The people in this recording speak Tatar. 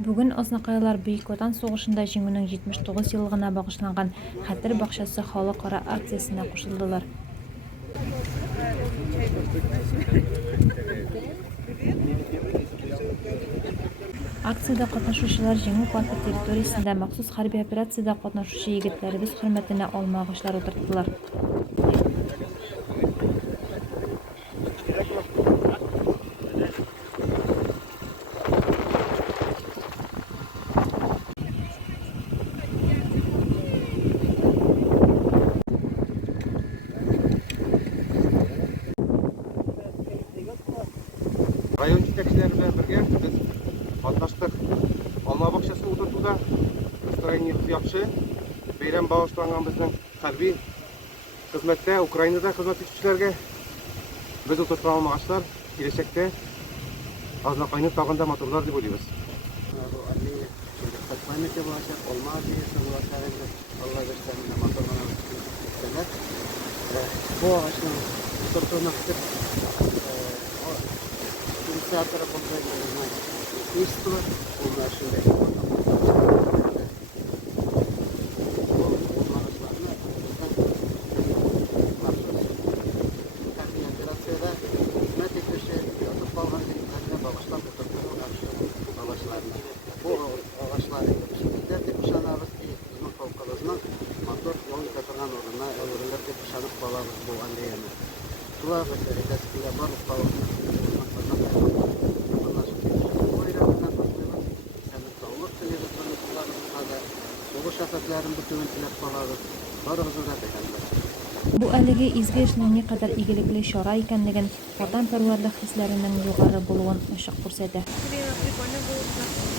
Бүген Азнакайлар Бөек Ватан сугышында җиңүнең 79 еллыгына багышланган Хәтер бакчасы халыкара акциясенә кушылдылар. Акциядә катнашучылар җиңү паркы территориясендә махсус хәрби операциядә катнашучы егетләребез хөрмәтенә алма агачлары утырттылар. Район җитәкчеләре белән бергә без катнаштык. Алма бакчасы утыртуда настроение яхшы. Бәйрәм багышланган безнең хәрби хезмәттә, Украинада хезмәт итүчеләргә без утырткан алма агачлар киләчәктә Азнакайны тагын да матурлар дип уйлыйбыз. Bu ağaçların oturduğuna inisiyatlara kontrol edilmez. İşte onlar şimdi bu ağaçları şiddetle kuşanarız ki bizim halkımızın motor yol katılan oruna öğrenlerce kuşanıp bağlarız bu andeyemi. Şular mesela eskiyle barıp bağlarız. Soğuş afetlerin bütün ülkeler bağlarız. Barımızı da beğenler. Бу әлеге изге эшнең никадәр игелекле чара икәнлеген, ватанпәрвәрлек хисләренең югары булуын ачык күрсәтә. Прикольно было.